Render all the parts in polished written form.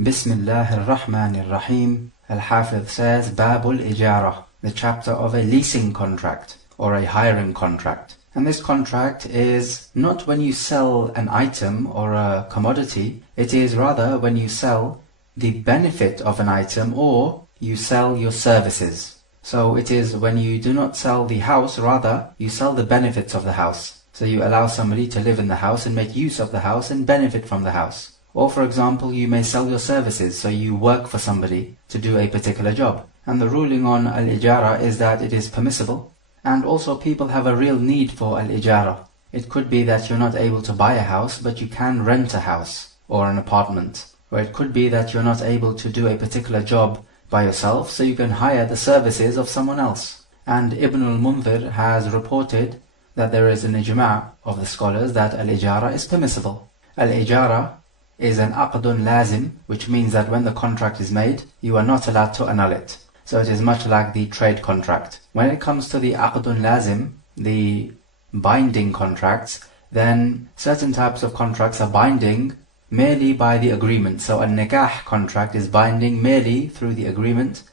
Bismillahir Rahmanir Rahim. Al-Hafiz says, Babul ijaarah, the chapter of a leasing contract or a hiring contract. And this contract is not when you sell an item or a commodity, it is rather when you sell the benefit of an item or you sell your services. So it is when you do not sell the house, rather you sell the benefits of the house. So you allow somebody to live in the house and make use of the house and benefit from the house. Or for example, you may sell your services, so you work for somebody to do a particular job. And the ruling on al-ijaarah is that it is permissible. And also people have a real need for al-ijaarah. It could be that you're not able to buy a house, but you can rent a house or an apartment. Or it could be that you're not able to do a particular job by yourself, so you can hire the services of someone else. And Ibn al-Mundhir has reported that there is an ijma' of the scholars that al-ijaarah is permissible. Al-ijaarah is an aqdun lazim, which means that when the contract is made, you are not allowed to annul it. So it is much like the trade contract. When it comes to the aqdun lazim, the binding contracts, then certain types of contracts are binding merely by the agreement. So a nikah contract is binding merely through the agreement.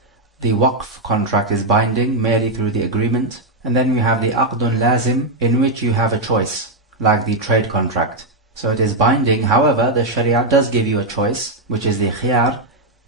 The waqf contract is binding merely through the agreement. And then we have the aqdun lazim, in which you have a choice, like the trade contract. So it is binding, however, the Sharia does give you a choice, which is the khiyar,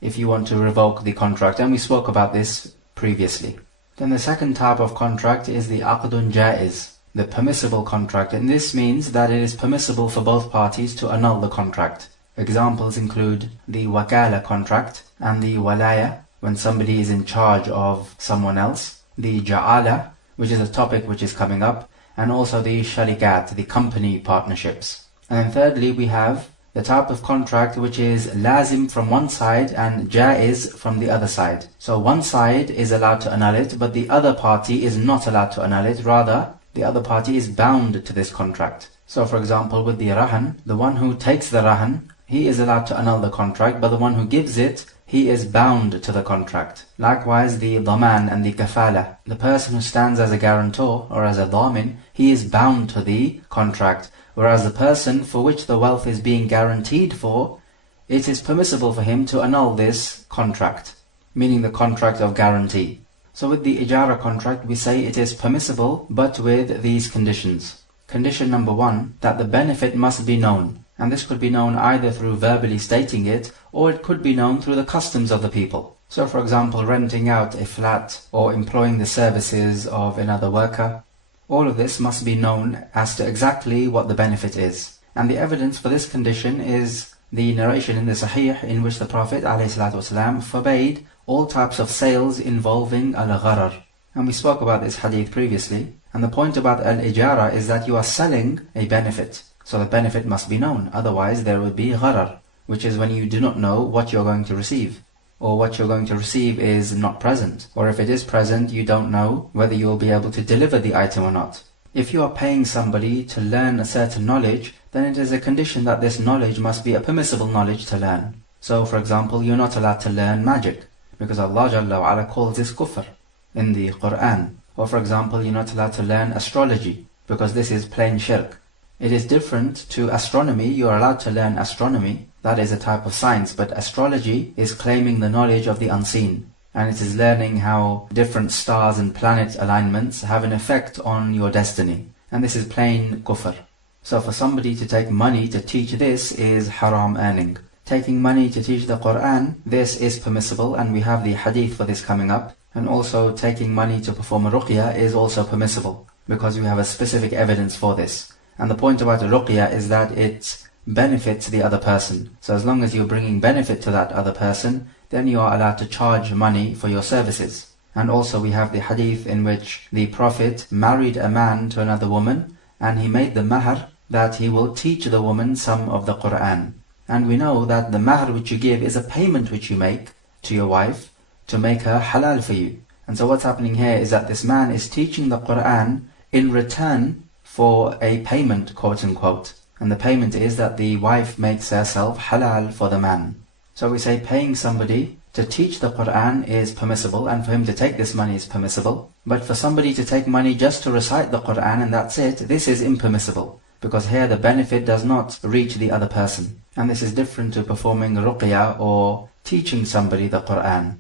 if you want to revoke the contract, and we spoke about this previously. Then the second type of contract is the aqdun jaiz, the permissible contract, and this means that it is permissible for both parties to annul the contract. Examples include the wakala contract and the walaya, when somebody is in charge of someone else, the ja'ala, which is a topic which is coming up, and also the sharikat, the company partnerships. And then thirdly, we have the type of contract which is lazim from one side and jaiz from the other side. So one side is allowed to annul it, but the other party is not allowed to annul it. Rather, the other party is bound to this contract. So for example, with the rahan, the one who takes the rahan, he is allowed to annul the contract, but the one who gives it, he is bound to the contract. Likewise, the daman and the kafala, the person who stands as a guarantor or as a damin, he is bound to the contract. Whereas the person for which the wealth is being guaranteed for, it is permissible for him to annul this contract, meaning the contract of guarantee. So with the ijaarah contract, we say it is permissible, but with these conditions. Condition number one, that the benefit must be known. And this could be known either through verbally stating it, or it could be known through the customs of the people. So for example, renting out a flat or employing the services of another worker. All of this must be known as to exactly what the benefit is. And the evidence for this condition is the narration in the Sahih in which the Prophet ﷺ forbade all types of sales involving al-gharar. And we spoke about this hadith previously. And the point about al-ijaarah is that you are selling a benefit. So the benefit must be known. Otherwise there would be gharar, which is when you do not know what you're going to receive. Or what you're going to receive is not present. Or if it is present, you don't know whether you will be able to deliver the item or not. If you are paying somebody to learn a certain knowledge, then it is a condition that this knowledge must be a permissible knowledge to learn. So for example, you're not allowed to learn magic, because Allah Jalla wa Ala calls this kufr in the Quran. Or for example, you're not allowed to learn astrology, because this is plain shirk. It is different to astronomy. You are allowed to learn astronomy. That is a type of science, but astrology is claiming the knowledge of the unseen. And it is learning how different stars and planet alignments have an effect on your destiny. And this is plain kufr. So for somebody to take money to teach this is haram earning. Taking money to teach the Quran, this is permissible, and we have the hadith for this coming up. And also taking money to perform a ruqya is also permissible, because we have a specific evidence for this. And the point about a ruqya is that it benefits the other person. So as long as you're bringing benefit to that other person, then you are allowed to charge money for your services. And also we have the hadith in which the Prophet married a man to another woman, and he made the mahr that he will teach the woman some of the Quran. And we know that the mahr which you give is a payment which you make to your wife to make her halal for you. And so what's happening here is that this man is teaching the Quran in return for a payment, quote unquote. And the payment is that the wife makes herself halal for the man. So we say paying somebody to teach the Quran is permissible, and for him to take this money is permissible. But for somebody to take money just to recite the Quran and that's it, this is impermissible. Because here the benefit does not reach the other person. And this is different to performing ruqya or teaching somebody the Quran.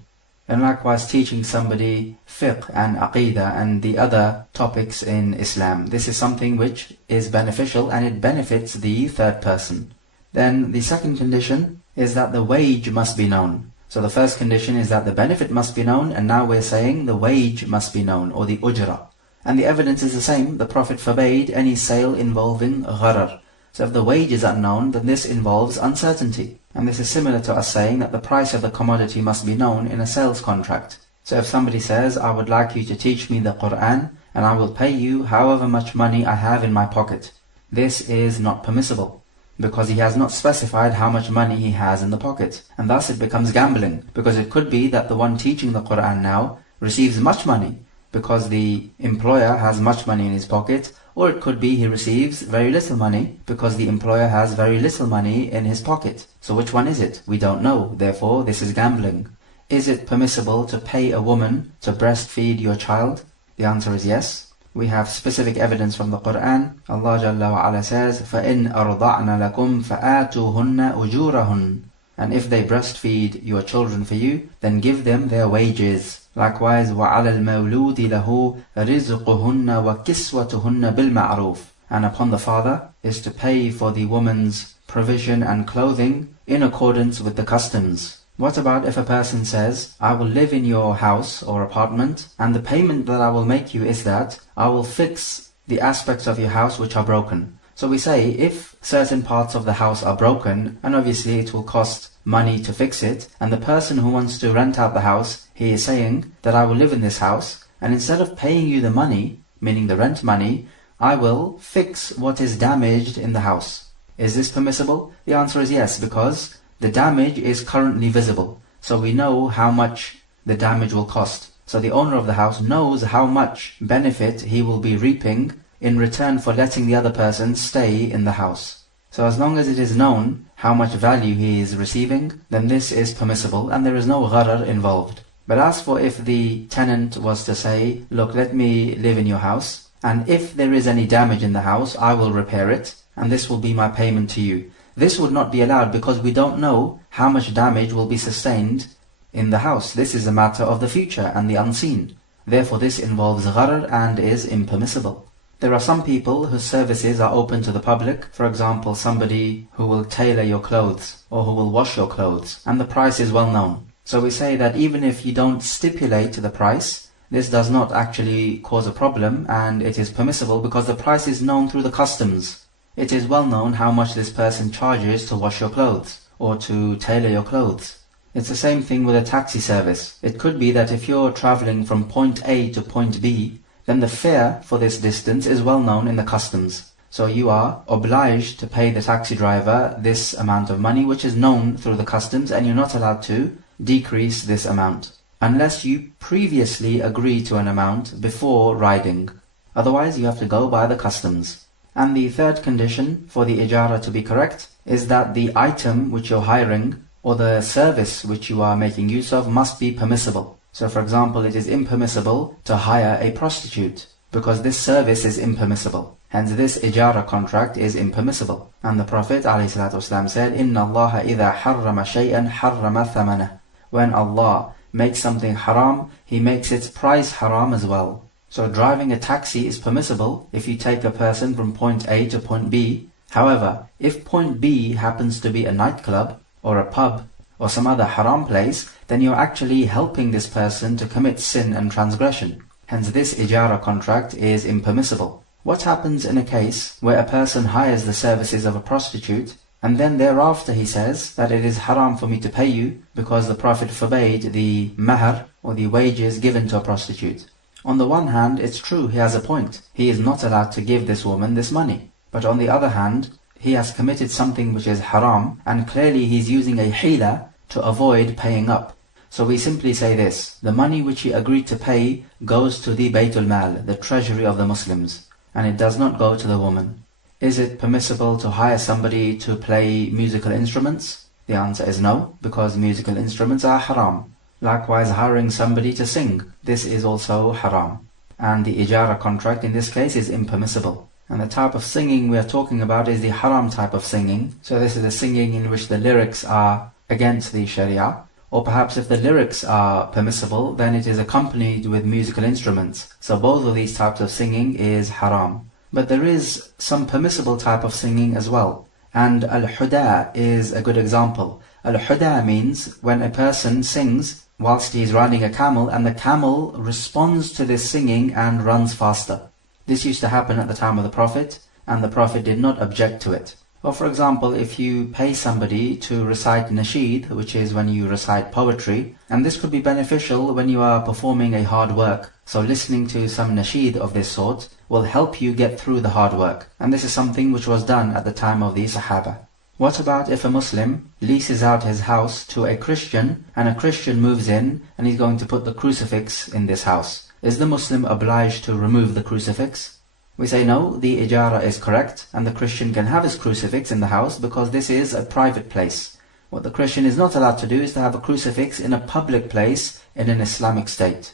And likewise teaching somebody fiqh and aqidah and the other topics in Islam. This is something which is beneficial and it benefits the third person. Then the second condition is that the wage must be known. So the first condition is that the benefit must be known, and now we're saying the wage must be known, or the ujrah. And the evidence is the same. The Prophet forbade any sale involving gharar. So if the wage is unknown, then this involves uncertainty. And this is similar to us saying that the price of the commodity must be known in a sales contract. So if somebody says, I would like you to teach me the Quran, and I will pay you however much money I have in my pocket, this is not permissible, because he has not specified how much money he has in the pocket. And thus it becomes gambling, because it could be that the one teaching the Quran now receives much money, because the employer has much money in his pocket, or it could be he receives very little money because the employer has very little money in his pocket. So which one is it? We don't know. Therefore, this is gambling. Is it permissible to pay a woman to breastfeed your child? The answer is yes. We have specific evidence from the Quran. Allah Jalla wa Ala says, فَإِنْ أَرْضَعْنَ لَكُمْ فَآتُوهُنَّ أُجُورَهُنَّ. And if they breastfeed your children for you, then give them their wages. Likewise, وَعَلَى الْمَوْلُودِ لَهُ رِزْقُهُنَّ وَكِسْوَتُهُنَّ بِالْمَعْرُوفِ. And upon the father is to pay for the woman's provision and clothing in accordance with the customs. What about if a person says, I will live in your house or apartment, and the payment that I will make you is that I will fix the aspects of your house which are broken. So we say, if certain parts of the house are broken, and obviously it will cost money to fix it, and the person who wants to rent out the house, he is saying that I will live in this house, and instead of paying you the money, meaning the rent money, I will fix what is damaged in the house. Is this permissible? The answer is yes, because the damage is currently visible. So we know how much the damage will cost. So the owner of the house knows how much benefit he will be reaping in return for letting the other person stay in the house. So as long as it is known how much value he is receiving, then this is permissible and there is no gharar involved. But as for if the tenant was to say, look, let me live in your house, and if there is any damage in the house, I will repair it, and this will be my payment to you. This would not be allowed because we don't know how much damage will be sustained in the house. This is a matter of the future and the unseen. Therefore this involves gharar and is impermissible. There are some people whose services are open to the public. For example, somebody who will tailor your clothes or who will wash your clothes, and the price is well known. So we say that even if you don't stipulate the price, this does not actually cause a problem, and it is permissible because the price is known through the customs. It is well known how much this person charges to wash your clothes or to tailor your clothes. It's the same thing with a taxi service. It could be that if you're traveling from point A to point B, then the fare for this distance is well known in the customs. So you are obliged to pay the taxi driver this amount of money, which is known through the customs, and you're not allowed to decrease this amount unless you previously agree to an amount before riding. Otherwise you have to go by the customs. And the third condition for the ijaarah to be correct is that the item which you're hiring or the service which you are making use of must be permissible. So for example, it is impermissible to hire a prostitute because this service is impermissible. Hence this ijaarah contract is impermissible. And the Prophet ﷺ said, إِنَّ اللَّهَ إِذَا حَرَّمَ شَيْئًا حَرَّمَ ثَمَنَهُ. When Allah makes something haram, He makes its price haram as well. So driving a taxi is permissible if you take a person from point A to point B. However, if point B happens to be a nightclub or a pub or some other haram place, then you're actually helping this person to commit sin and transgression. Hence this ijaarah contract is impermissible. What happens in a case where a person hires the services of a prostitute and then thereafter he says that it is haram for me to pay you because the Prophet forbade the mahar or the wages given to a prostitute? On the one hand, it's true, he has a point. He is not allowed to give this woman this money. But on the other hand, he has committed something which is haram, and clearly he's using a hila to avoid paying up. So we simply say this: the money which he agreed to pay goes to the Baytul Mal, the treasury of the Muslims, and it does not go to the woman. Is it permissible to hire somebody to play musical instruments? The answer is no, because musical instruments are haram. Likewise, hiring somebody to sing, this is also haram. And the ijaarah contract in this case is impermissible. And the type of singing we are talking about is the haram type of singing. So this is the singing in which the lyrics are against the Sharia. Or perhaps if the lyrics are permissible, then it is accompanied with musical instruments. So both of these types of singing is haram. But there is some permissible type of singing as well. And al-huda is a good example. Al-huda means when a person sings whilst he is riding a camel and the camel responds to this singing and runs faster. This used to happen at the time of the Prophet, and the Prophet did not object to it. Or for example, if you pay somebody to recite nasheed, which is when you recite poetry, and this could be beneficial when you are performing a hard work. So listening to some nasheed of this sort will help you get through the hard work. And this is something which was done at the time of the Sahaba. What about if a Muslim leases out his house to a Christian, and a Christian moves in and he's going to put the crucifix in this house? Is the Muslim obliged to remove the crucifix? We say no, the ijaarah is correct, and the Christian can have his crucifix in the house because this is a private place. What the Christian is not allowed to do is to have a crucifix in a public place in an Islamic state.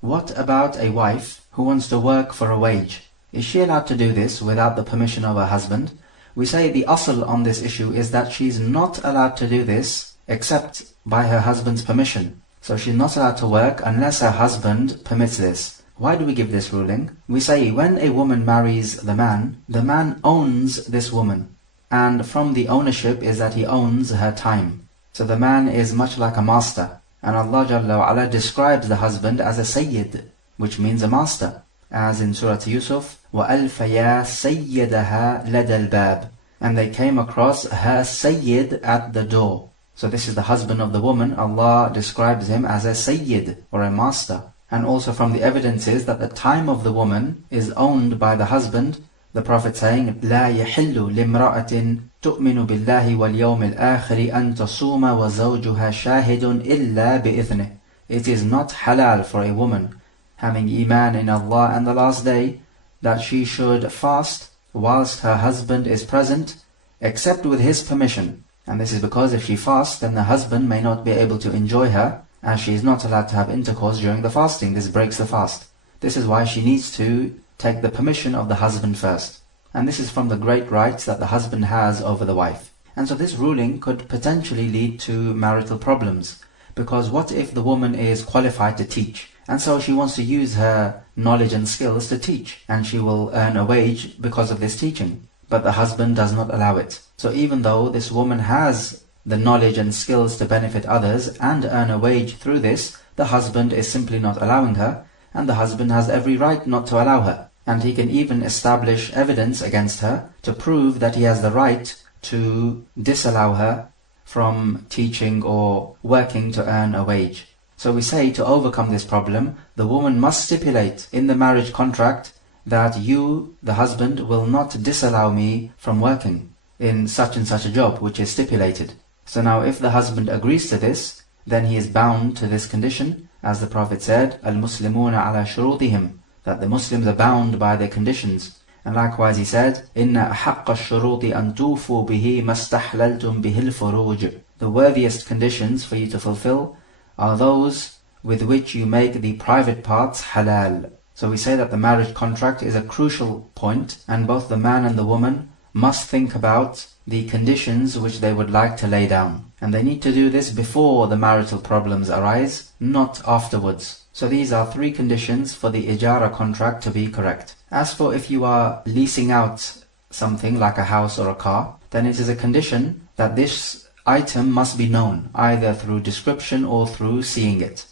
What about a wife who wants to work for a wage? Is she allowed to do this without the permission of her husband? We say the asl on this issue is that she's not allowed to do this except by her husband's permission. So she's not allowed to work unless her husband permits this. Why do we give this ruling? We say when a woman marries the man owns this woman. And from the ownership is that he owns her time. So the man is much like a master. And Allah Jalla wa Ala describes the husband as a sayyid, which means a master. As in Surah Yusuf, وَأَلْفَيَا سَيِّدَهَا لَدَى الْبَابِ. And they came across her sayyid at the door. So this is the husband of the woman. Allah describes him as a sayyid, or a master. And also from the evidences that the time of the woman is owned by the husband. The Prophet saying, لا يحل لامرأة تؤمن بالله واليوم الآخر أن تصوم وزوجها شاهد إلا بإذنه. It is not halal for a woman having iman in Allah and the last day that she should fast whilst her husband is present except with his permission. And this is because if she fasts, then the husband may not be able to enjoy her, as she is not allowed to have intercourse during the fasting. This breaks the fast. This is why she needs to take the permission of the husband first. And this is from the great rights that the husband has over the wife. And so this ruling could potentially lead to marital problems. Because what if the woman is qualified to teach? And so she wants to use her knowledge and skills to teach. And she will earn a wage because of this teaching. But the husband does not allow it. So even though this woman has the knowledge and skills to benefit others and earn a wage through this, the husband is simply not allowing her, and the husband has every right not to allow her. And he can even establish evidence against her to prove that he has the right to disallow her from teaching or working to earn a wage. So we say to overcome this problem, the woman must stipulate in the marriage contract that you, the husband, will not disallow me from working in such and such a job, which is stipulated. So now if the husband agrees to this, then he is bound to this condition, as the Prophet said, Al-Muslimuna ala shurutihim, that the Muslims are bound by their conditions. And likewise he said, Inna أحق الشروط أن توفوا به ما استحللتم به الفروج. The worthiest conditions for you to fulfill are those with which you make the private parts halal. So we say that the marriage contract is a crucial point, and both the man and the woman must think about the conditions which they would like to lay down. And they need to do this before the marital problems arise, not afterwards. So these are 3 conditions for the ijaarah contract to be correct. As for if you are leasing out something like a house or a car, then it is a condition that this item must be known, either through description or through seeing it.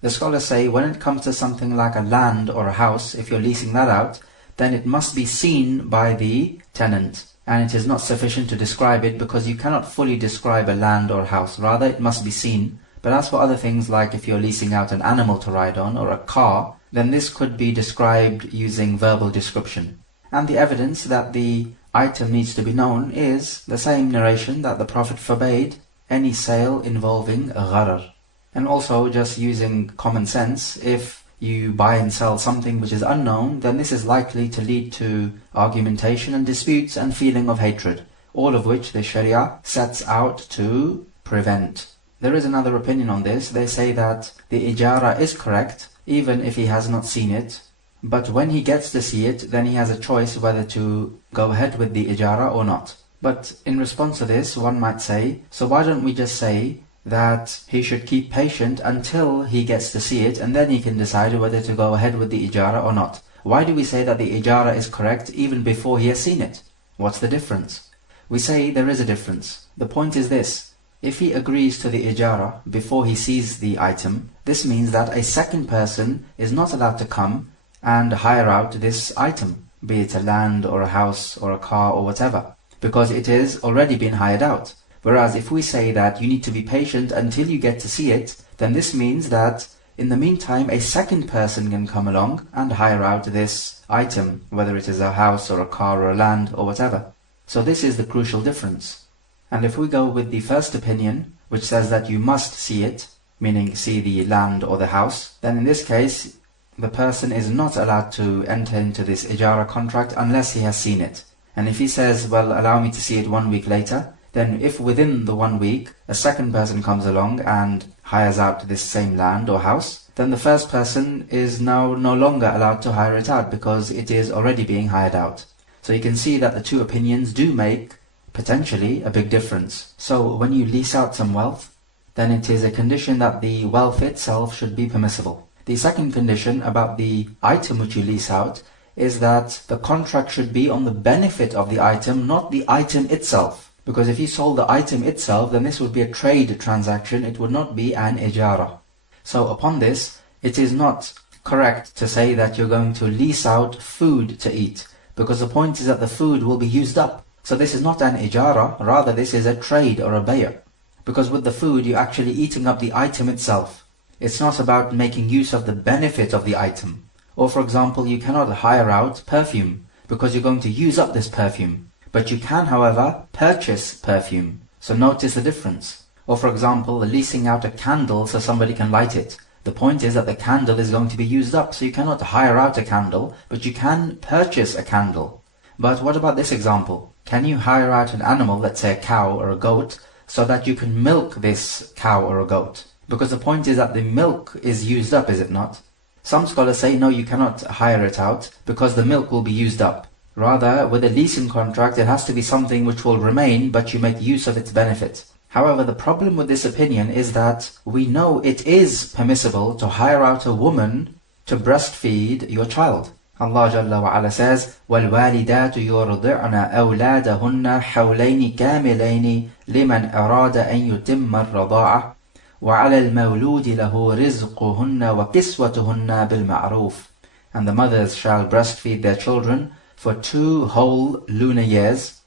The scholars say when it comes to something like a land or a house, if you're leasing that out, then it must be seen by the tenant. And it is not sufficient to describe it because you cannot fully describe a land or a house. Rather, it must be seen. But as for other things like if you're leasing out an animal to ride on or a car, then this could be described using verbal description. And the evidence that the item needs to be known is the same narration that the Prophet forbade any sale involving gharar. And also just using common sense, if you buy and sell something which is unknown, then this is likely to lead to argumentation and disputes and feeling of hatred, all of which the Sharia sets out to prevent. There is another opinion on this. They say that the ijaarah is correct, even if he has not seen it, But when he gets to see it, then he has a choice whether to go ahead with the ijaarah or not. But in response to this, one might say, so why don't we just say that he should keep patient until he gets to see it, and then he can decide whether to go ahead with the ijaarah or not? Why do we say that the ijaarah is correct even before he has seen it? What's the difference? We say there is a difference. The point is this: if he agrees to the ijaarah before he sees the item, this means that a second person is not allowed to come and hire out this item, be it a land or a house or a car or whatever, because it is already been hired out. Whereas if we say that you need to be patient until you get to see it, then this means that in the meantime a second person can come along and hire out this item, whether it is a house or a car or a land or whatever. So this is the crucial difference. And if we go with the first opinion, which says that you must see it, meaning see the land or the house, then in this case the person is not allowed to enter into this ijaarah contract unless he has seen it. And if he says, well, allow me to see it 1 week later, then if within the 1 week a second person comes along and hires out this same land or house, then the first person is now no longer allowed to hire it out because it is already being hired out. So you can see that the two opinions do make potentially a big difference. So when you lease out some wealth, then it is a condition that the wealth itself should be permissible. The second condition about the item which you lease out is that the contract should be on the benefit of the item, not the item itself. Because if you sold the item itself, then this would be a trade transaction, it would not be an ijaarah. So upon this, it is not correct to say that you're going to lease out food to eat, because the point is that the food will be used up. So this is not an ijaarah, rather this is a trade or a bay'. Because with the food, you're actually eating up the item itself. It's not about making use of the benefit of the item. Or for example, you cannot hire out perfume, because you're going to use up this perfume. But you can, however, purchase perfume. So notice the difference. Or for example, leasing out a candle so somebody can light it. The point is that the candle is going to be used up, so you cannot hire out a candle, but you can purchase a candle. But what about this example? Can you hire out an animal, let's say a cow or a goat, so that you can milk this cow or a goat? Because the point is that the milk is used up, is it not? Some scholars say no, you cannot hire it out because the milk will be used up. Rather, with a leasing contract, it has to be something which will remain, but you make use of its benefit. However, the problem with this opinion is that we know it is permissible to hire out a woman to breastfeed your child. Allah Jalla wa Ala says, وَالْوَالِدَاتُ يُرْضِعْنَ أَوْلَادَهُنَّ حَوْلَيْنِ كَامِلَيْنِ لِمَنْ أَرَادَ أَنْ يُتِمَّ الرَّضَاعَةَ وَعَلَى الْمَوْلُودِ لَهُ رِزْقُهُنَّ وَكِسْوَتُهُنَّ بِالْمَعْرُوفِ. And the mothers shall breastfeed their children for 2 whole lunar years,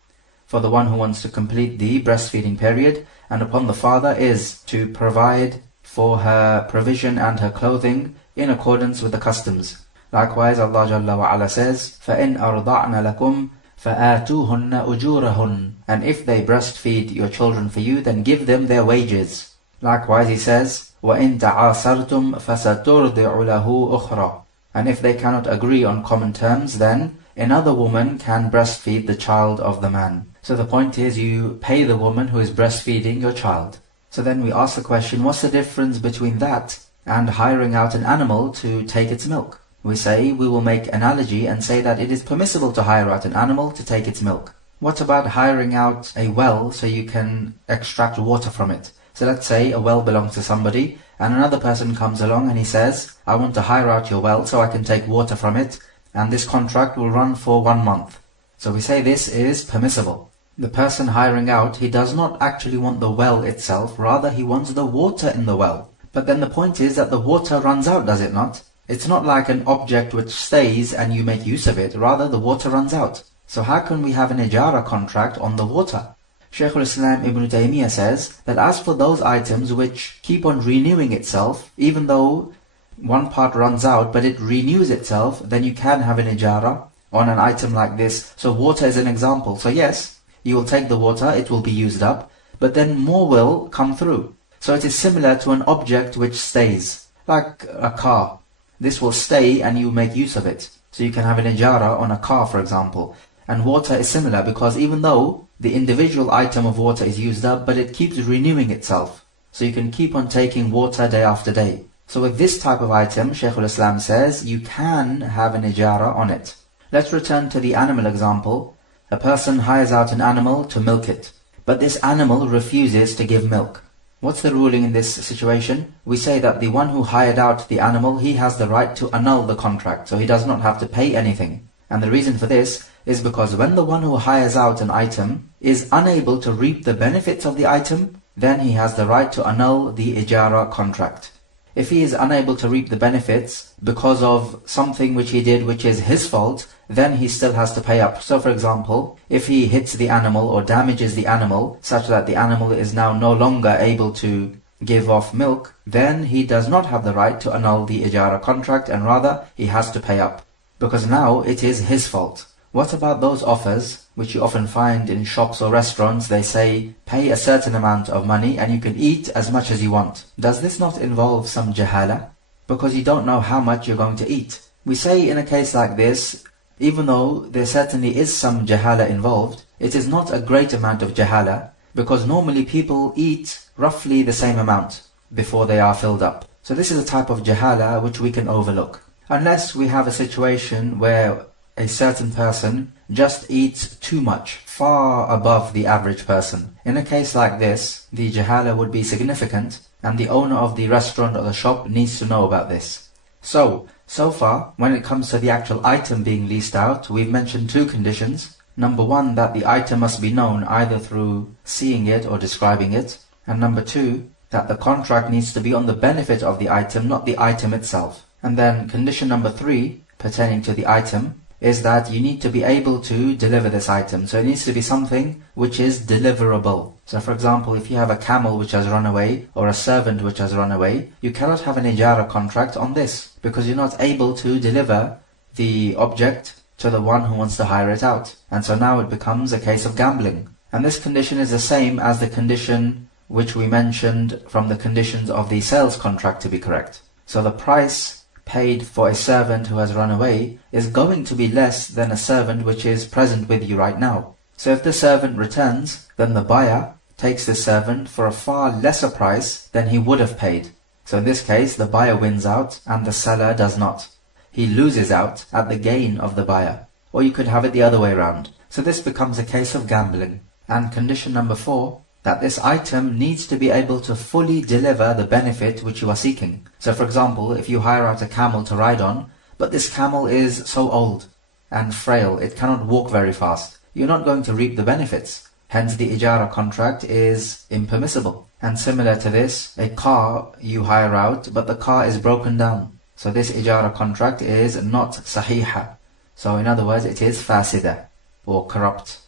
for the one who wants to complete the breastfeeding period, and upon the father is to provide for her provision and her clothing in accordance with the customs. Likewise, Allah Jalla wa Ala says, فَإِنْ أَرْضَعْنَ لَكُمْ فَآتُوهُنَّ أُجُورَهُنَّ. And if they breastfeed your children for you, then give them their wages. Likewise, He says, وَإِنْ تَعَاصَرْتُمْ فَسَتُرْضِعُ لَهُ أُخْرَى. And if they cannot agree on common terms, then another woman can breastfeed the child of the man. So the point is, you pay the woman who is breastfeeding your child. So then we ask the question, what's the difference between that and hiring out an animal to take its milk? We say, we will make analogy and say that it is permissible to hire out an animal to take its milk. What about hiring out a well so you can extract water from it? So let's say a well belongs to somebody and another person comes along and he says, I want to hire out your well so I can take water from it, and this contract will run for 1 month. So we say this is permissible. The person hiring out, he does not actually want the well itself, rather he wants the water in the well. But then the point is that the water runs out, does it not? It's not like an object which stays and you make use of it, rather the water runs out. So how can we have an ijaarah contract on the water? Shaykh al-Islam Ibn Taymiyyah says that as for those items which keep on renewing itself, even though one part runs out but it renews itself, then you can have an ijaarah on an item like this. So water is an example. So yes, you will take the water, it will be used up, but then more will come through. So it is similar to an object which stays, like a car. This will stay and you make use of it. So you can have an ijaarah on a car, for example. And water is similar, because even though the individual item of water is used up, but it keeps renewing itself. So you can keep on taking water day after day. So with this type of item, Shaykh al-Islam says, you can have an ijaarah on it. Let's return to the animal example. A person hires out an animal to milk it, but this animal refuses to give milk. What's the ruling in this situation? We say that the one who hired out the animal, he has the right to annul the contract, so he does not have to pay anything. And the reason for this is because when the one who hires out an item is unable to reap the benefits of the item, then he has the right to annul the ijaarah contract. If he is unable to reap the benefits because of something which he did which is his fault, then he still has to pay up. So for example, if he hits the animal or damages the animal such that the animal is now no longer able to give off milk, then he does not have the right to annul the ijaarah contract, and rather he has to pay up, because now it is his fault. What about those offers which you often find in shops or restaurants? They say, pay a certain amount of money and you can eat as much as you want. Does this not involve some jahala? Because you don't know how much you're going to eat. We say in a case like this, even though there certainly is some jahala involved, it is not a great amount of jahala, because normally people eat roughly the same amount before they are filled up. So this is a type of jahala which we can overlook. Unless we have a situation where a certain person just eats too much, far above the average person. In a case like this, the jahala would be significant, and the owner of the restaurant or the shop needs to know about this. So far, when it comes to the actual item being leased out, we've mentioned two conditions. Number one, that the item must be known either through seeing it or describing it. And number two, that the contract needs to be on the benefit of the item, not the item itself. And then condition number three, pertaining to the item, is that you need to be able to deliver this item. So it needs to be something which is deliverable. So for example, if you have a camel which has run away, or a servant which has run away, you cannot have an ijaarah contract on this, because you're not able to deliver the object to the one who wants to hire it out. And so now it becomes a case of gambling. And this condition is the same as the condition which we mentioned from the conditions of the sales contract to be correct. So the price paid for a servant who has run away is going to be less than a servant which is present with you right now. So if the servant returns, then the buyer takes the servant for a far lesser price than he would have paid. So in this case, the buyer wins out and the seller does not. He loses out at the gain of the buyer. Or you could have it the other way around. So this becomes a case of gambling. And condition number 4, that this item needs to be able to fully deliver the benefit which you are seeking. So for example, if you hire out a camel to ride on, but this camel is so old and frail, it cannot walk very fast, you're not going to reap the benefits. Hence the ijaarah contract is impermissible. And similar to this, a car you hire out, but the car is broken down. So this ijaarah contract is not sahiha. So in other words, it is fasida, or corrupt,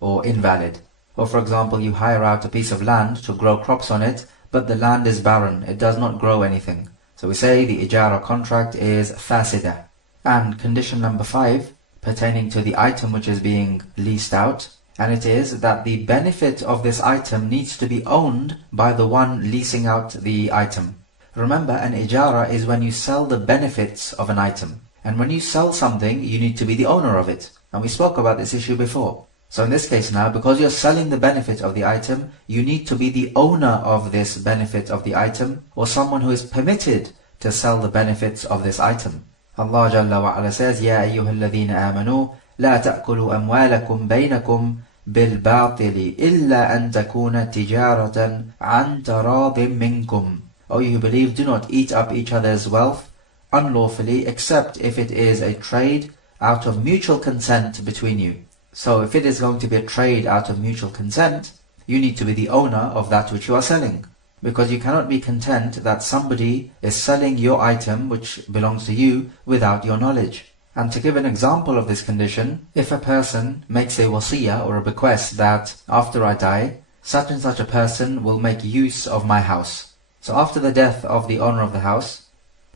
or invalid. Or for example, you hire out a piece of land to grow crops on it, but the land is barren, it does not grow anything. So we say the ijaarah contract is fasida. And condition number 5, pertaining to the item which is being leased out, and it is that the benefit of this item needs to be owned by the one leasing out the item. Remember, an ijaarah is when you sell the benefits of an item. And when you sell something, you need to be the owner of it. And we spoke about this issue before. So in this case now, because you're selling the benefit of the item, you need to be the owner of this benefit of the item, or someone who is permitted to sell the benefits of this item. Allah Jalla wa Ala says, Ya ayyuhal ladhina amanu, la ta'kulu amwalakum baynakum bil batili illa an takuna tijaratan an taradin minkum. O you who believe, do not eat up each other's wealth unlawfully, except if it is a trade out of mutual consent between you. So if it is going to be a trade out of mutual consent, you need to be the owner of that which you are selling. Because you cannot be content that somebody is selling your item which belongs to you without your knowledge. And to give an example of this condition, if a person makes a wasiyah or a bequest that after I die, such and such a person will make use of my house. So after the death of the owner of the house,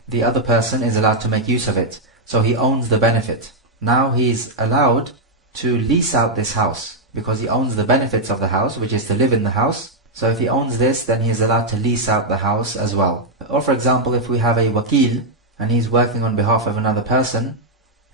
the other person is allowed to make use of it. So he owns the benefit. Now he is allowed to lease out this house, because he owns the benefits of the house, which is to live in the house. So if he owns this, then he is allowed to lease out the house as well. Or for example, if we have a wakil, and he's working on behalf of another person,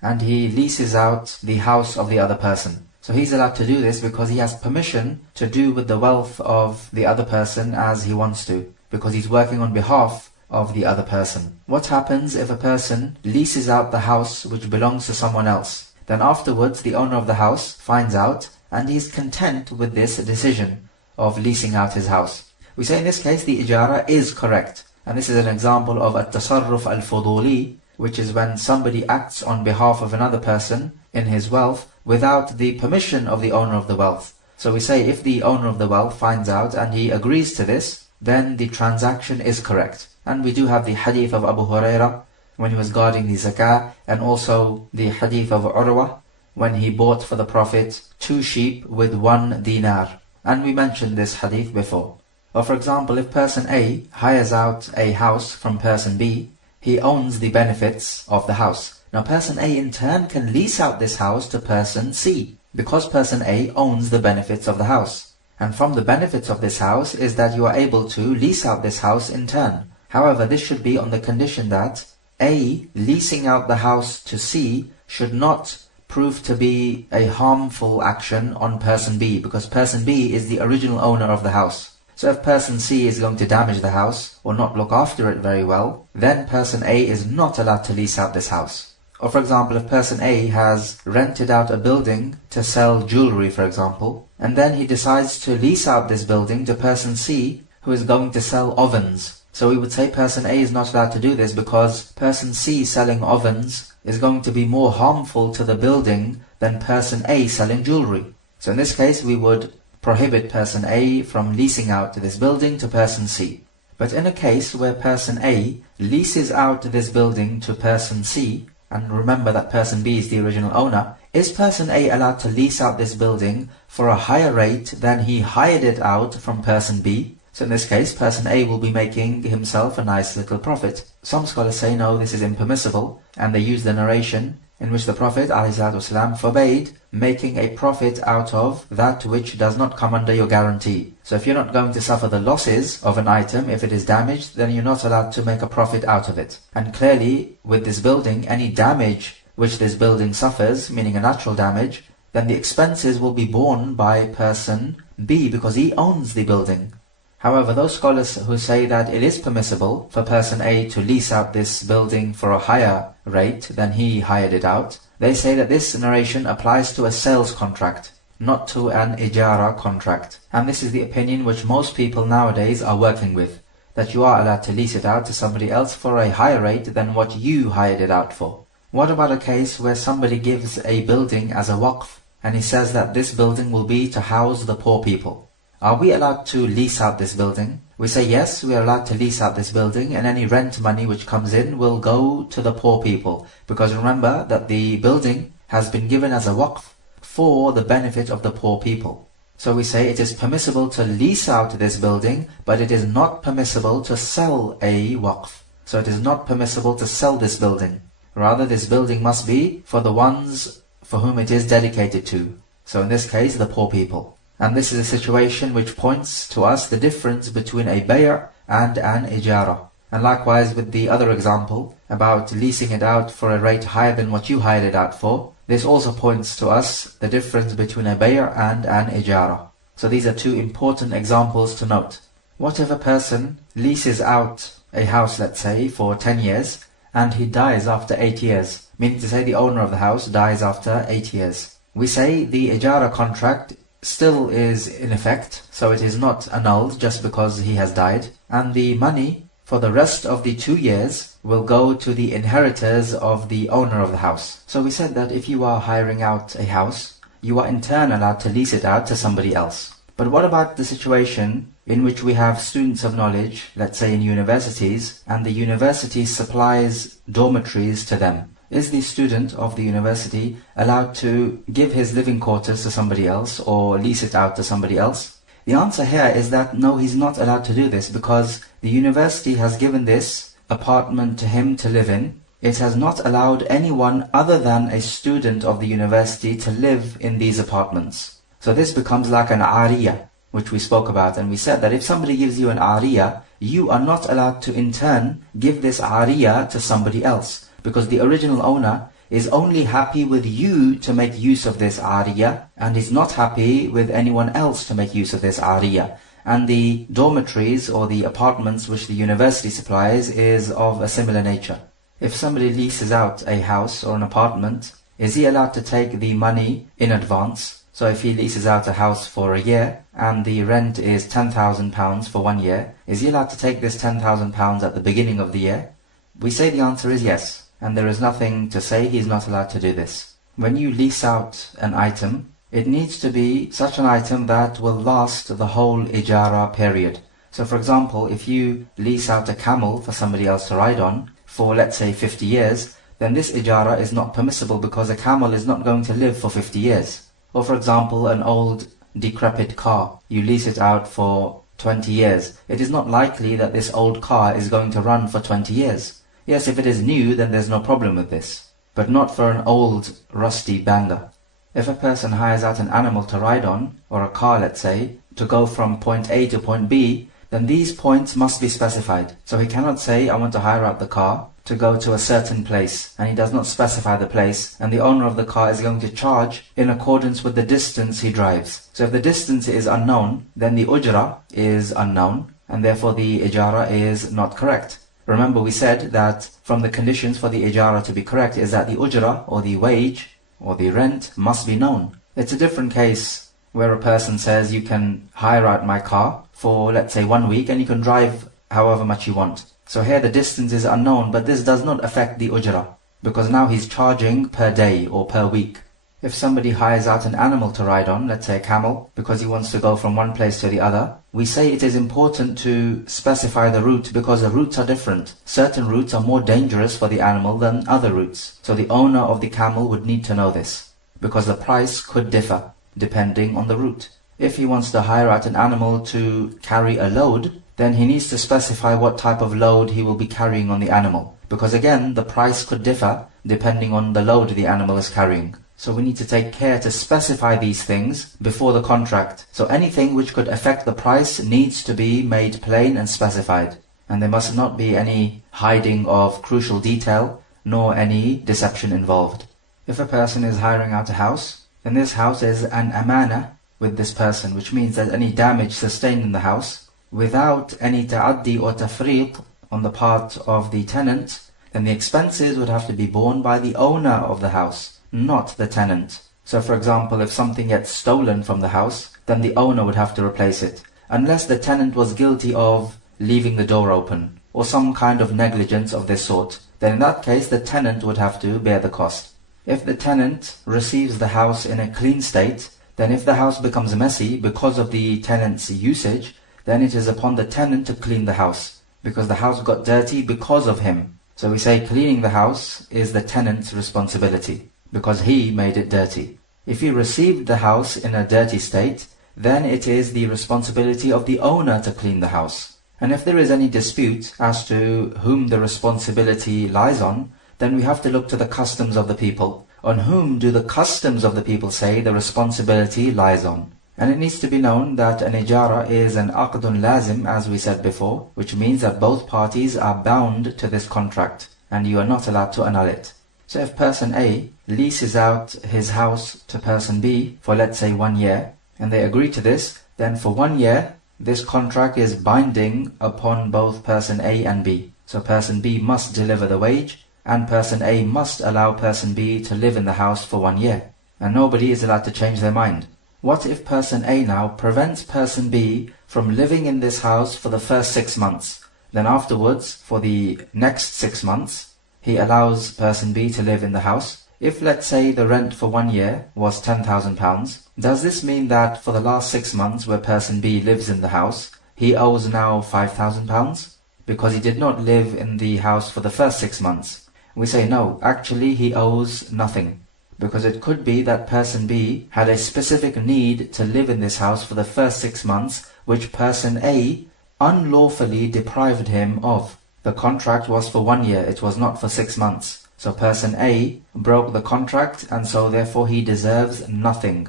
and he leases out the house of the other person. So he's allowed to do this because he has permission to do with the wealth of the other person as he wants to, because he's working on behalf of the other person. What happens if a person leases out the house which belongs to someone else? Then afterwards the owner of the house finds out and he is content with this decision of leasing out his house. We say in this case the ijaarah is correct. And this is an example of at-tasarruf al-fuduli, which is when somebody acts on behalf of another person in his wealth without the permission of the owner of the wealth. So we say if the owner of the wealth finds out and he agrees to this, then the transaction is correct. And we do have the hadith of Abu Hurairah when he was guarding the zakah, and also the hadith of Urwa when he bought for the Prophet 2 sheep with 1 dinar. And we mentioned this hadith before. Or for example, if person A hires out a house from person B, he owns the benefits of the house. Now person A in turn can lease out this house to person C, because person A owns the benefits of the house. And from the benefits of this house is that you are able to lease out this house in turn. However, this should be on the condition that A leasing out the house to C should not prove to be a harmful action on person B, because person B is the original owner of the house. So if person C is going to damage the house or not look after it very well, then person A is not allowed to lease out this house. Or for example, if person A has rented out a building to sell jewelry, for example, and then he decides to lease out this building to person C who is going to sell ovens. So we would say person A is not allowed to do this because person C selling ovens is going to be more harmful to the building than person A selling jewelry. So in this case we would prohibit person A from leasing out this building to person C. But in a case where person A leases out this building to person C, and remember that person B is the original owner, is person A allowed to lease out this building for a higher rate than he hired it out from person B? So in this case, person A will be making himself a nice little profit. Some scholars say no, this is impermissible, and they use the narration in which the Prophet ﷺ forbade making a profit out of that which does not come under your guarantee. So if you're not going to suffer the losses of an item, if it is damaged, then you're not allowed to make a profit out of it. And clearly, with this building, any damage which this building suffers, meaning a natural damage, then the expenses will be borne by person B because he owns the building. However, those scholars who say that it is permissible for person A to lease out this building for a higher rate than he hired it out, they say that this narration applies to a sales contract, not to an ijaarah contract. And this is the opinion which most people nowadays are working with, that you are allowed to lease it out to somebody else for a higher rate than what you hired it out for. What about a case where somebody gives a building as a waqf, and he says that this building will be to house the poor people? Are we allowed to lease out this building? We say yes, we are allowed to lease out this building, and any rent money which comes in will go to the poor people. Because remember that the building has been given as a waqf for the benefit of the poor people. So we say it is permissible to lease out this building, but it is not permissible to sell a waqf. So it is not permissible to sell this building. Rather, this building must be for the ones for whom it is dedicated to. So in this case, the poor people. And this is a situation which points to us the difference between a bay' and an ijaarah. And likewise with the other example about leasing it out for a rate higher than what you hired it out for, this also points to us the difference between a bay' and an ijaarah. So these are two important examples to note. What if a person leases out a house, let's say, for 10 years, and he dies after 8 years? Meaning to say the owner of the house dies after 8 years. We say the ijaarah contract still is in effect, so it is not annulled just because he has died, and the money for the rest of the 2 years will go to the inheritors of the owner of the house. So we said that if you are hiring out a house, you are in turn allowed to lease it out to somebody else. But what about the situation in which we have students of knowledge, let's say in universities, and the university supplies dormitories to them? Is the student of the university allowed to give his living quarters to somebody else or lease it out to somebody else? The answer here is that no, he's not allowed to do this because the university has given this apartment to him to live in. It has not allowed anyone other than a student of the university to live in these apartments. So this becomes like an ariyah, which we spoke about, and we said that if somebody gives you an ariyah, you are not allowed to in turn give this ariyah to somebody else. Because the original owner is only happy with you to make use of this ariyah, and is not happy with anyone else to make use of this ariyah. and the dormitories or the apartments which the university supplies is of a similar nature. If somebody leases out a house or an apartment, is he allowed to take the money in advance? So if he leases out a house for a year and the rent is £10,000 for 1 year, is he allowed to take this £10,000 at the beginning of the year? We say the answer is yes, and there is nothing to say he is not allowed to do this. When you lease out an item, it needs to be such an item that will last the whole ijaarah period. So for example, if you lease out a camel for somebody else to ride on for, let's say, 50 years, then this ijaarah is not permissible because a camel is not going to live for 50 years. Or for example, an old decrepit car, you lease it out for 20 years. It is not likely that this old car is going to run for 20 years. Yes, if it is new, then there's no problem with this, but not for an old rusty banger. If a person hires out an animal to ride on, or a car let's say, to go from point A to point B, then these points must be specified. So he cannot say, I want to hire out the car to go to a certain place, and he does not specify the place, and the owner of the car is going to charge in accordance with the distance he drives. So if the distance is unknown, then the ujrah is unknown, and therefore the ijaarah is not correct. Remember, we said that from the conditions for the ijaarah to be correct is that the ujrah, or the wage, or the rent, must be known. It's a different case where a person says, you can hire out my car for, let's say, 1 week, and you can drive however much you want. So here the distance is unknown, but this does not affect the ujrah, because now he's charging per day or per week. If somebody hires out an animal to ride on, let's say a camel, because he wants to go from one place to the other, we say it is important to specify the route because the routes are different. Certain routes are more dangerous for the animal than other routes. So the owner of the camel would need to know this, because the price could differ depending on the route. If he wants to hire out an animal to carry a load, then he needs to specify what type of load he will be carrying on the animal, because again, the price could differ depending on the load the animal is carrying. So we need to take care to specify these things before the contract. So anything which could affect the price needs to be made plain and specified. And there must not be any hiding of crucial detail, nor any deception involved. If a person is hiring out a house, then this house is an amana with this person, which means that any damage sustained in the house, without any ta'addi or tafriq on the part of the tenant, then the expenses would have to be borne by the owner of the house, not the tenant. So for example, if something gets stolen from the house, then the owner would have to replace it, unless the tenant was guilty of leaving the door open, or some kind of negligence of this sort. Then in that case, the tenant would have to bear the cost. If the tenant receives the house in a clean state, then if the house becomes messy because of the tenant's usage, then it is upon the tenant to clean the house, because the house got dirty because of him. So we say cleaning the house is the tenant's responsibility, because he made it dirty. If he received the house in a dirty state, then it is the responsibility of the owner to clean the house. And if there is any dispute as to whom the responsibility lies on, then we have to look to the customs of the people. On whom do the customs of the people say the responsibility lies on? And it needs to be known that an ijaarah is an aqdun lazim, as we said before, which means that both parties are bound to this contract, and you are not allowed to annul it. So if person A leases out his house to person B for, let's say, 1 year, and they agree to this, then for 1 year, this contract is binding upon both person A and B. So person B must deliver the wage, and person A must allow person B to live in the house for 1 year. And nobody is allowed to change their mind. What if person A now prevents person B from living in this house for the first 6 months? Then afterwards, for the next 6 months, he allows person B to live in the house. If, let's say, the rent for 1 year was £10,000, does this mean that for the last 6 months where person B lives in the house, he owes now £5,000? Because he did not live in the house for the first 6 months. We say no, actually he owes nothing. Because it could be that person B had a specific need to live in this house for the first 6 months, which person A unlawfully deprived him of. The contract was for 1 year, it was not for 6 months. So person A broke the contract, and so therefore he deserves nothing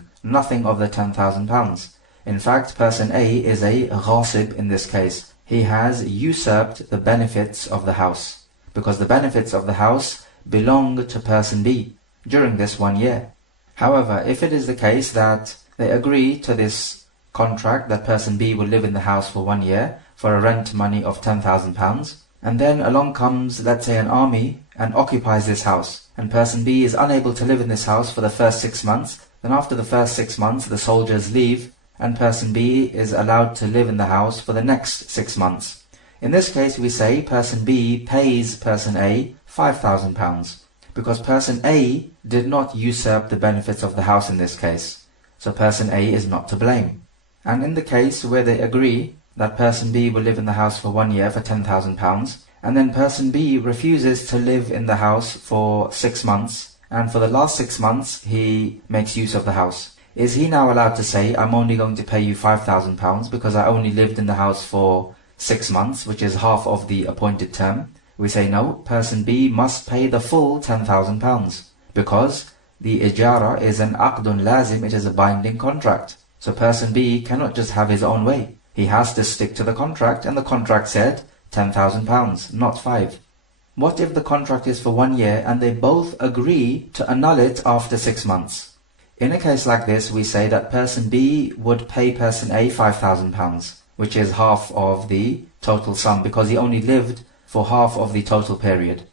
of the £10,000. In fact, person A is a ghasib in this case. He has usurped the benefits of the house, because the benefits of the house belong to person B during this 1 year. However, if it is the case that they agree to this contract that person B will live in the house for 1 year for a rent money of £10,000, and then along comes, let's say, an army and occupies this house, and person B is unable to live in this house for the first 6 months. Then after the first 6 months the soldiers leave and person B is allowed to live in the house for the next 6 months. In this case we say person B pays person A £5,000 because person A did not usurp the benefits of the house in this case. So person A is not to blame. And in the case where they agree that person B will live in the house for 1 year for £10,000, and then person B refuses to live in the house for 6 months, and for the last 6 months he makes use of the house, is he now allowed to say, I'm only going to pay you £5,000 because I only lived in the house for 6 months, which is half of the appointed term? We say no, person B must pay the full £10,000 because the ijaarah is an aqdun lazim, it is a binding contract. So person B cannot just have his own way. He has to stick to the contract, and the contract said £10,000, not 5. What if the contract is for 1 year and they both agree to annul it after 6 months? In a case like this, we say that person B would pay person A £5,000, which is half of the total sum because he only lived for half of the total period.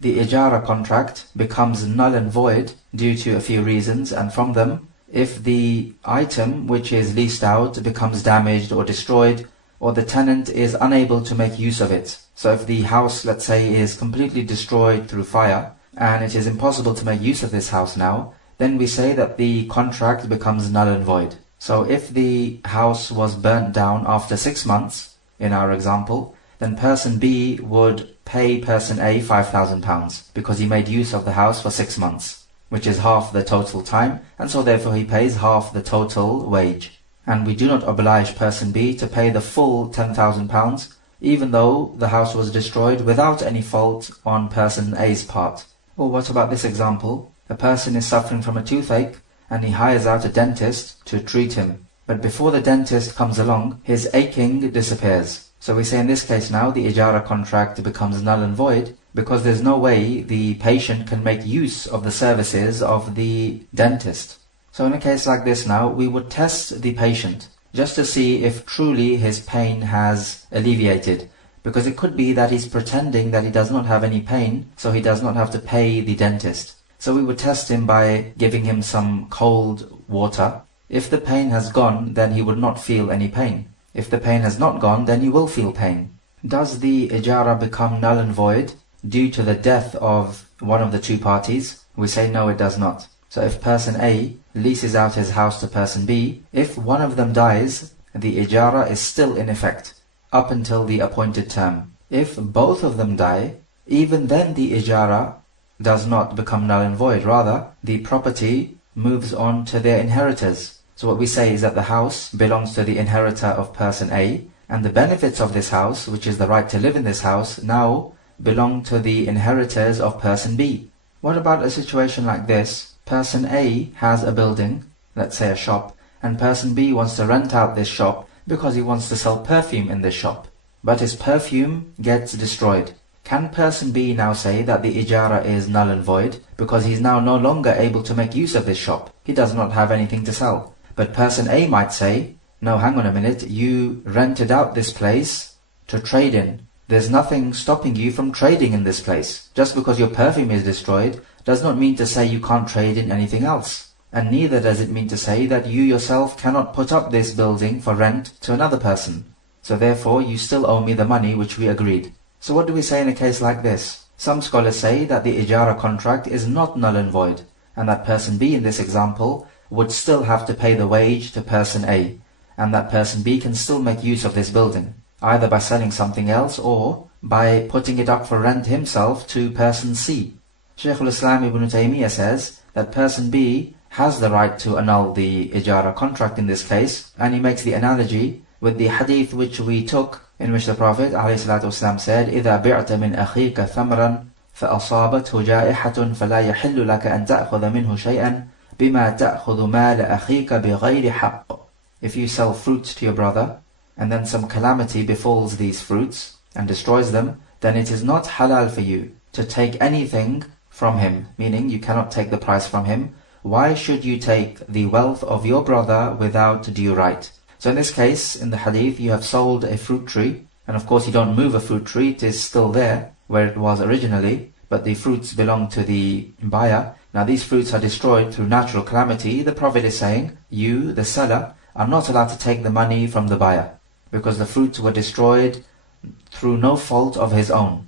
The ijaarah contract becomes null and void due to a few reasons, and from them, if the item which is leased out becomes damaged or destroyed, or the tenant is unable to make use of it. So if the house, let's say, is completely destroyed through fire, and it is impossible to make use of this house now, then we say that the contract becomes null and void. So if the house was burnt down after 6 months, in our example, then person B would pay person A £5,000 because he made use of the house for 6 months, which is half the total time, and so therefore he pays half the total wage. And we do not oblige person B to pay the full £10,000, even though the house was destroyed without any fault on person A's part. Or what about this example? A person is suffering from a toothache and he hires out a dentist to treat him. But before the dentist comes along, his aching disappears. So we say in this case now the ijaarah contract becomes null and void because there's no way the patient can make use of the services of the dentist. So in a case like this now, we would test the patient just to see if truly his pain has alleviated. Because it could be that he's pretending that he does not have any pain, so he does not have to pay the dentist. So we would test him by giving him some cold water. If the pain has gone, then he would not feel any pain. If the pain has not gone, then he will feel pain. Does the ijaarah become null and void due to the death of one of the two parties? We say no, it does not. So if person A leases out his house to person B, if one of them dies, the ijaarah is still in effect up until the appointed term. If both of them die, even then the ijaarah does not become null and void. Rather, the property moves on to their inheritors. So what we say is that the house belongs to the inheritor of person A, and the benefits of this house, which is the right to live in this house, now belong to the inheritors of person B. What about a situation like this? Person A has a building, let's say a shop, and person B wants to rent out this shop because he wants to sell perfume in this shop. But his perfume gets destroyed. Can person B now say that the ijaarah is null and void because he is now no longer able to make use of this shop? He does not have anything to sell. But person A might say, no, hang on a minute, you rented out this place to trade in. There's nothing stopping you from trading in this place. Just because your perfume is destroyed does not mean to say you can't trade in anything else. And neither does it mean to say that you yourself cannot put up this building for rent to another person. So therefore you still owe me the money which we agreed. So what do we say in a case like this? Some scholars say that the ijaarah contract is not null and void, and that person B in this example would still have to pay the wage to person A, and that person B can still make use of this building, either by selling something else or by putting it up for rent himself to person C. Shaykh al-Islam ibn Taymiyyah says that person B has the right to annul the ijaarah contract in this case, and he makes the analogy with the hadith which we took, in which the Prophet ﷺ said, إِذَا بِعْتَ مِنْ أَخِيكَ ثَمْرًا فَأَصَابَتْهُ جَائِحَةٌ فَلَا يَحِلُّ لَكَ أَن تَأْخُذَ مِنْهُ شَيْئًا بِمَا تَأْخُذُ مَالَ أَخِيكَ بِغَيْرِ حَقٍّ. If you sell fruits to your brother, and then some calamity befalls these fruits and destroys them, then it is not halal for you to take anything from him, meaning you cannot take the price from him. Why should you take the wealth of your brother without due right? So in this case, in the hadith, you have sold a fruit tree, and of course you don't move a fruit tree, it is still there where it was originally, but the fruits belong to the buyer. Now these fruits are destroyed through natural calamity. The Prophet is saying, you, the seller, are not allowed to take the money from the buyer, because the fruits were destroyed through no fault of his own.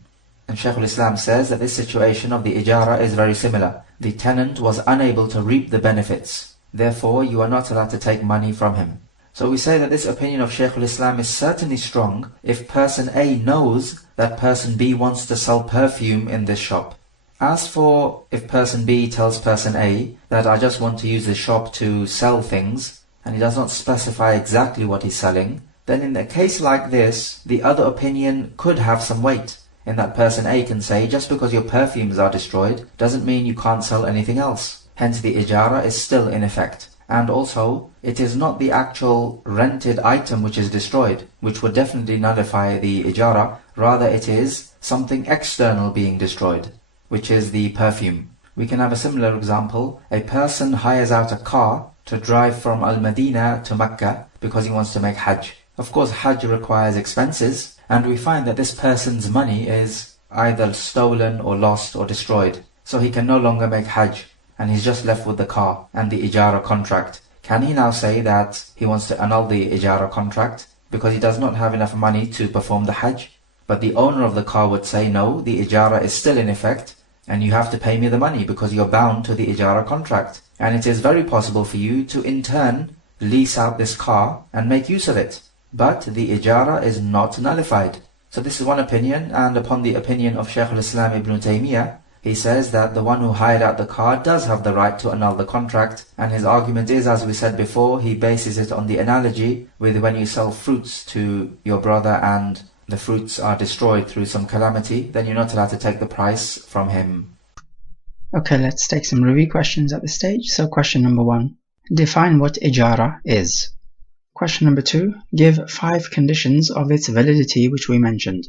And Shaykh al-Islam says that this situation of the ijaarah is very similar. The tenant was unable to reap the benefits. Therefore, you are not allowed to take money from him. So we say that this opinion of Shaykh al-Islam is certainly strong if person A knows that person B wants to sell perfume in this shop. As for if person B tells person A that I just want to use this shop to sell things, and he does not specify exactly what he's selling, then in a case like this, the other opinion could have some weight. In that person A can say, just because your perfumes are destroyed, doesn't mean you can't sell anything else. Hence the ijaarah is still in effect. And also, it is not the actual rented item which is destroyed, which would definitely nullify the ijaarah. Rather, it is something external being destroyed, which is the perfume. We can have a similar example. A person hires out a car to drive from Al-Madinah to Mecca because he wants to make Hajj. Of course, Hajj requires expenses, and we find that this person's money is either stolen or lost or destroyed. So he can no longer make Hajj, and he's just left with the car and the ijaarah contract. Can he now say that he wants to annul the ijaarah contract because he does not have enough money to perform the Hajj? But the owner of the car would say, no, the ijaarah is still in effect, and you have to pay me the money because you're bound to the ijaarah contract. And it is very possible for you to in turn lease out this car and make use of it. But the ijaarah is not nullified. So this is one opinion, and upon the opinion of Shaykh al-Islam ibn Taymiyyah, he says that the one who hired out the car does have the right to annul the contract, and his argument is, as we said before, he bases it on the analogy with when you sell fruits to your brother and the fruits are destroyed through some calamity, then you're not allowed to take the price from him. Okay, let's take some review questions at this stage. So question number 1, define what ijaarah is. Question number 2, give 5 conditions of its validity which we mentioned.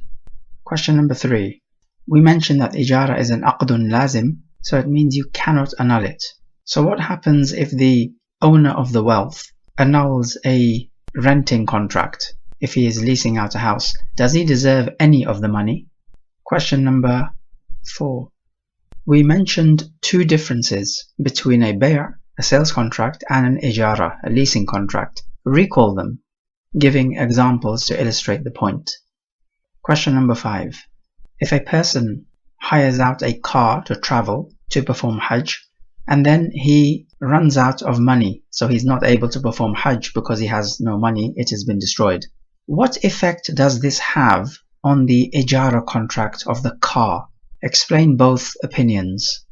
Question number 3, we mentioned that ijaarah is an aqdun lazim, so it means you cannot annul it. So what happens if the owner of the wealth annuls a renting contract? If he is leasing out a house, does he deserve any of the money? Question number 4, we mentioned 2 differences between a bay', a sales contract, and an ijaarah, a leasing contract. Recall them, giving examples to illustrate the point. Question number 5, if a person hires out a car to travel to perform Hajj, and then he runs out of money, so he's not able to perform Hajj because he has no money, it has been destroyed. What effect does this have on the ijaarah contract of the car? Explain both opinions.